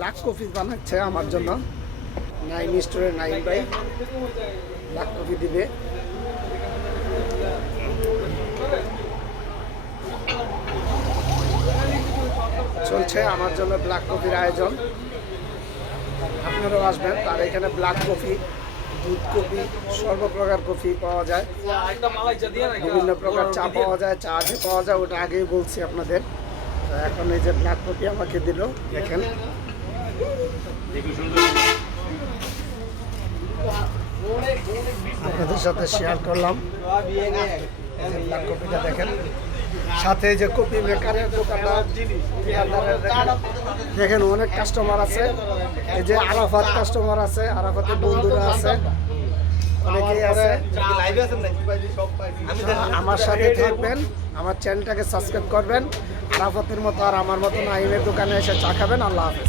Black coffee বানাচ্ছে আমার জন্য। নাইম স্টোরের নাইম ভাই ব্ল্যাক কফি দিবে। চলছে আমার জন্য ব্ল্যাক কফির আয়োজন। আপনারাও আসবেন। তার এখানে ব্ল্যাক কফি, দুধ কফি, সর্বপ্রকার কফি পাওয়া যায়, বিভিন্ন প্রকার চা পাওয়া যায়, চা যে পাওয়া যায় ওটা আগেই বলছি আপনাদের। তো এখন এই যে ব্ল্যাক কফি আমাকে দিল, দেখেন আপনাদের সাথে শেয়ার করলাম। ব্ল্যাক কফিটা দেখেন, সাথে যে কফি মেকারের দোকানদার দেখেন অনেক কাস্টমার আছে। এই যে আরাফাত কাস্টমার আছে, আরাফাতের বন্ধুরা আছে, অনেকেই আছে। আমার সাথে থাকবেন, আমার চ্যানেলটাকে সাবস্ক্রাইব করবেন। আরাফাতের মতো আর আমার মতো নাইমের দোকানে এসে চা খাবেন। আল্লাহ হাফেজ।